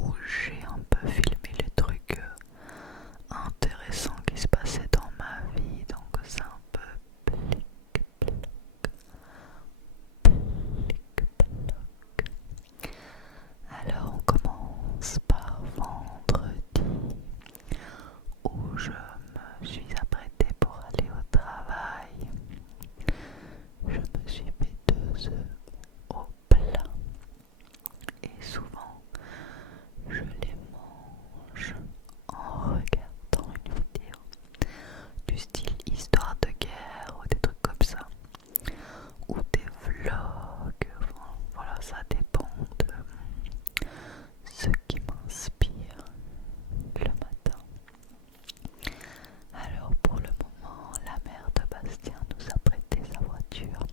où j'ai un peu filmé les trucs intéressants qui se passaient dans ma vie. Donc c'est un peu plic, ploc, plic, ploc. Alors on commence par vendredi où je me suis apprêtée pour aller au travail. Je me suis fait 2 œufs au plat et souvent je les mange en regardant une vidéo du style histoire de guerre ou des trucs comme ça, ou des vlogs. Enfin, voilà, ça dépend de ce qui m'inspire le matin. Alors pour le moment, la mère de Bastien nous a prêté sa voiture,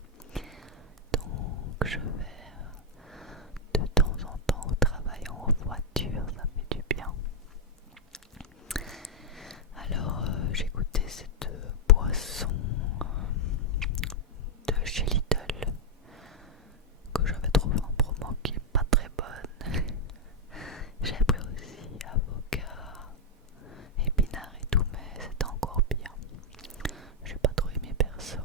donc je vais de temps en temps au travail en voiture, ça fait du bien. Alors j'ai goûté cette boisson de chez Lidl que j'avais trouvé en promo qui est pas très bonne. J'ai pris aussi avocat, épinards et tout, mais c'était encore pire. J'ai pas trop aimé perso.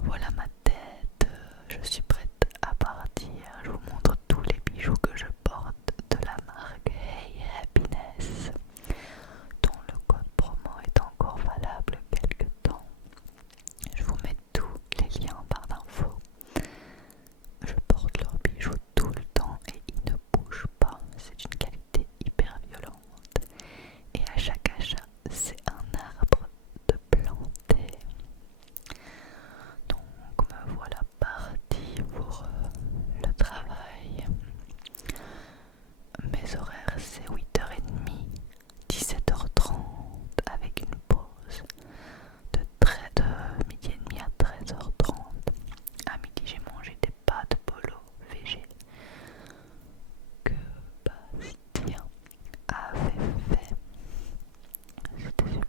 Voilà ma tête, je suis prête à partir. Je vous montre tous les bijoux que je porte de la marque Hey Happiness, dont le code promo est encore valable quelques temps. Je vous mets tous les liens en barre d'infos. Je porte leurs bijoux tout le temps et ils ne bougent pas. C'est une qualité hyper violente. Et à chaque achat, c'est un arbre de planter. Donc me voilà partie pour le travail. Mes horaires c'est 8h30, 17h30 avec une pause de midi et demi à 13h30. À midi j'ai mangé des pâtes bolo végé que Bastien avait fait. C'était super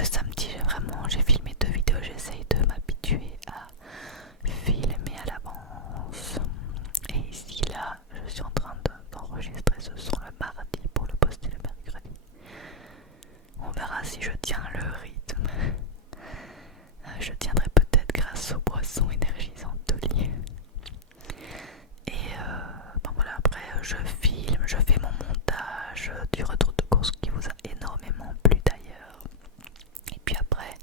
le samedi, j'ai filmé 2 vidéos, j'essaye de m'habituer à filmer à l'avance. Et ici, là, je suis en train d'enregistrer ce son le mardi pour le poster le mercredi. On verra si je tiens le rythme. Je tiendrai peut-être grâce aux boissons énergisantes d'Olier. Et ben voilà, après je filme, je fais mon montage du retour de course qui vous a énormément plu d'ailleurs. Et puis après,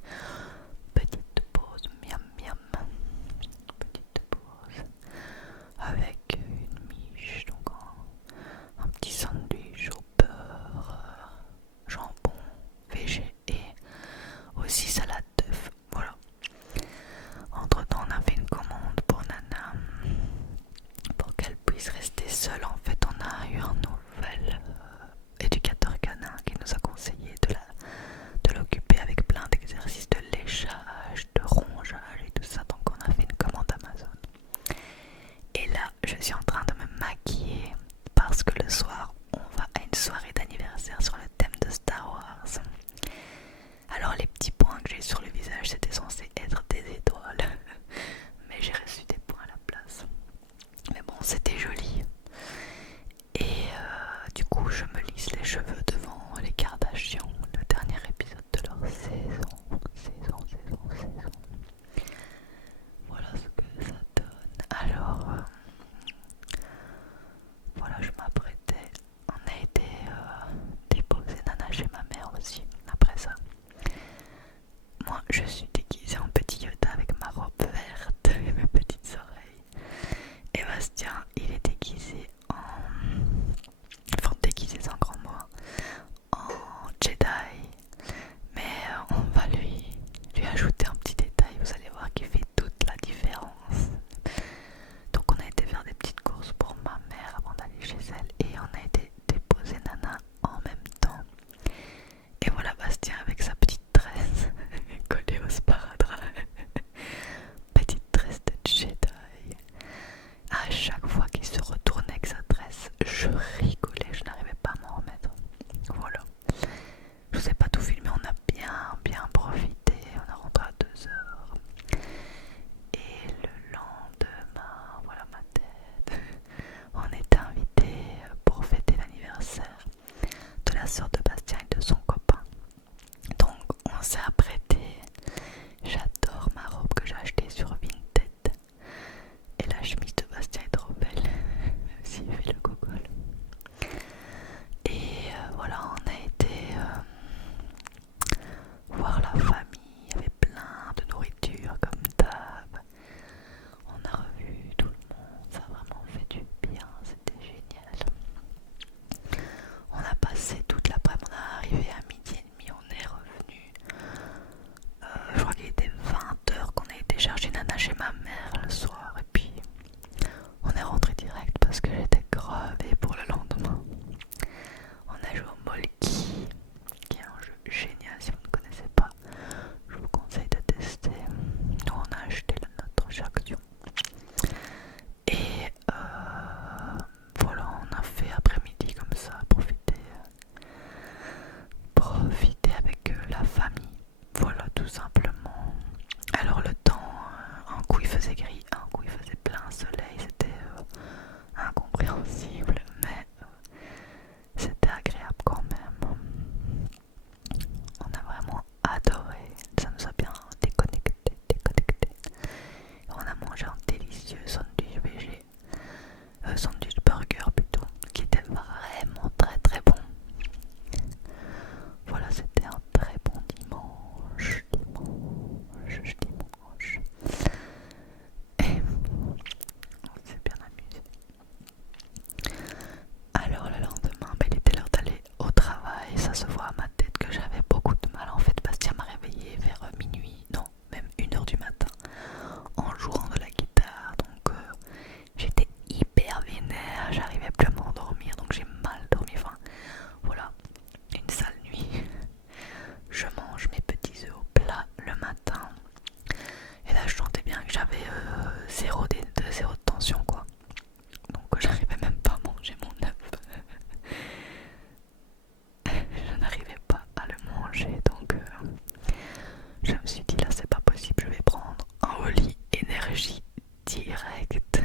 je me suis dit là c'est pas possible, je vais prendre un Oli énergie direct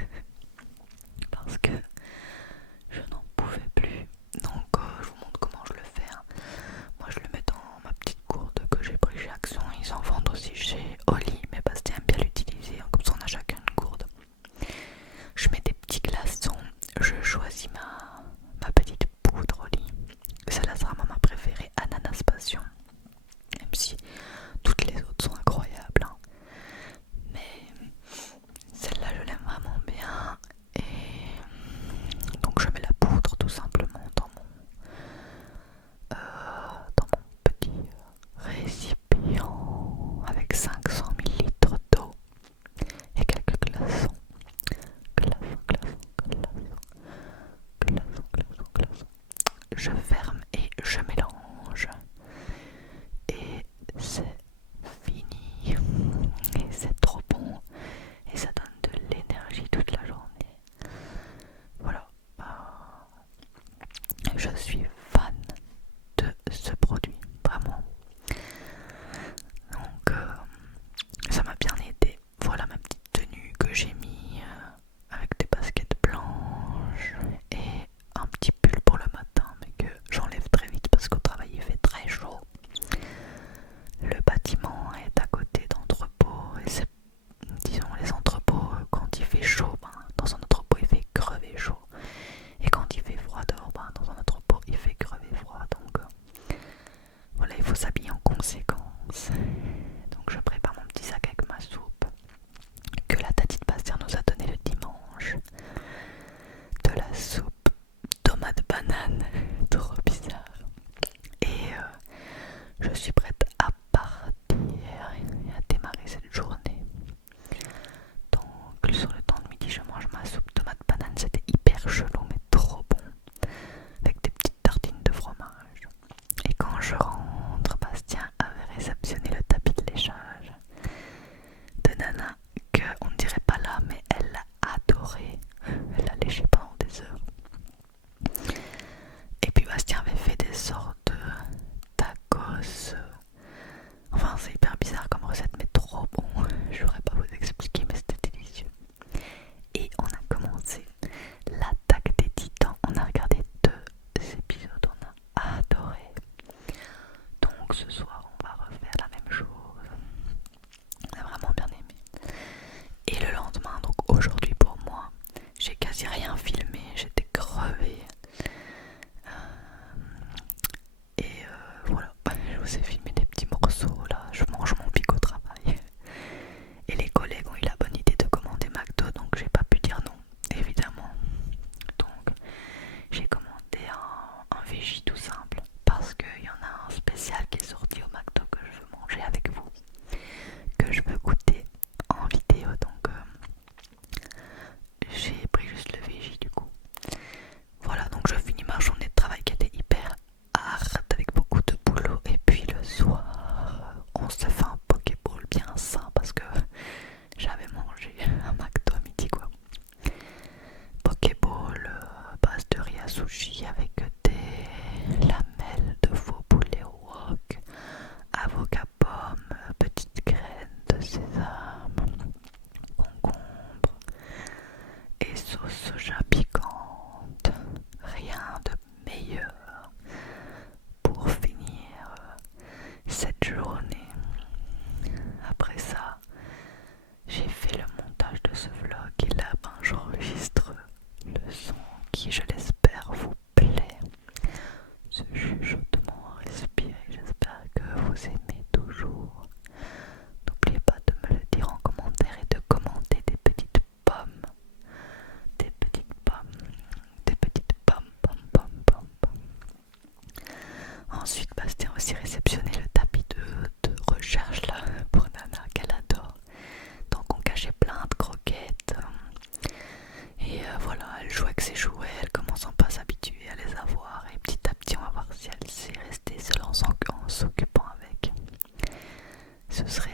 parce que je n'en pouvais plus. Donc je vous montre comment je le fais, hein. Moi je le mets dans ma petite gourde que j'ai pris chez Action. Ils en vendent aussi chez Oli, mais Bastien aime bien l'utiliser, hein, comme ça on a chacun une gourde. Je mets des petits glaçons, je choisis ma petite poudre Oli. Celle-là sera ma préférée, ananas passion. Même si toutes les autres sont incroyables, hein. Mais celle-là je l'aime vraiment bien. Et donc je mets la poudre tout simplement dans mon petit récipient avec 500 ml d'eau et quelques glaçons. Glaçons. Je ferme et je mélange. Et c'est fini. Et c'est trop bon. Et ça donne de l'énergie toute la journée. Voilà. Je suis fan de ce produit. Vraiment. Donc ça m'a bien aidé. Voilà ma petite tenue que j'ai mis avec des baskets blanches et un petit pull pour le matin, mais que j'enlève très vite parce qu'au travail il fait très chaud. Le bâtiment est à côté d'entrepôts et c'est, disons, les entrepôts, quand il fait chaud, dans un entrepôt il fait crever chaud, et quand il fait froid dehors, dans un entrepôt il fait crever froid. Donc voilà, il faut s'habiller en conséquence. Donc je prépare mon petit sac avec ma soupe que la tatite Bastien nous a donné le dimanche. De la soupe tomate banane, trop bizarre. Et je suis prête à partir et à démarrer cette journée. Donc sur le temps de midi je mange ma soupe tomate banane, c'était hyper chelou mais trop bon, avec des petites tartines de fromage. Et quand je rentre, Bastien avait réceptionné le tapis de léchage de Nana, que on ne dirait pas là, mais elle l'a adoré. Elle l'a léché pendant des heures. Et puis Bastien avait fait des sortes de tacos. Enfin c'est hyper bizarre comme recette mais trop bon. Je ne saurais pas vous expliquer mais c'était délicieux. Et on a commencé l'attaque des titans. On a regardé 2 épisodes, on a adoré. Donc ce soir on va refaire la même chose. On a vraiment bien aimé. Et le lendemain, donc aujourd'hui pour moi, j'ai quasi rien filmé, j'étais crevée. Et voilà, je vous ai filmé des petits morceaux là, je mange mon pic au travail. Et les collègues ont eu la bonne idée de commander McDo, donc j'ai pas pu dire non, évidemment. Donc j'ai commandé un veggie tout simple, parce qu'il y en a un spécial qui est sorti au McDo que je veux manger avec vous, que je veux goûter en vidéo. Donc j'ai pris juste le veggie du coup. Voilà, donc je finis ma journée de travail qui était hyper hard avec beaucoup de boulot. Et puis le soir, on se fait un Pokéball bien sain parce que j'avais mangé un McDo à midi quoi. Pokéball, base de riz à sushi avec des lamelles de faux poulet au wok, avocat pomme, petites graines de sésame, concombre et sauce soja piquante. Rien de meilleur pour finir cette journée. Après ça, j'ai fait le montage de ce vlog et là j'enregistre le son qui, je l'espère, vous plaît. Ce chuchotement respiré, j'espère que vous aimez toujours. N'oubliez pas de me le dire en commentaire et de commenter des petites pommes. Des petites pommes. Des petites pommes. Ensuite, Bastien a aussi réceptionné le tapis de recherche là pour Nana qu'elle adore. Donc on cachait plein de croquettes. Et voilà, elle joue avec ses jouets, elle commence un peu à s'habituer à les avoir. Et petit à petit, on va voir si elle sait rester seule en s'occupant avec. Ce serait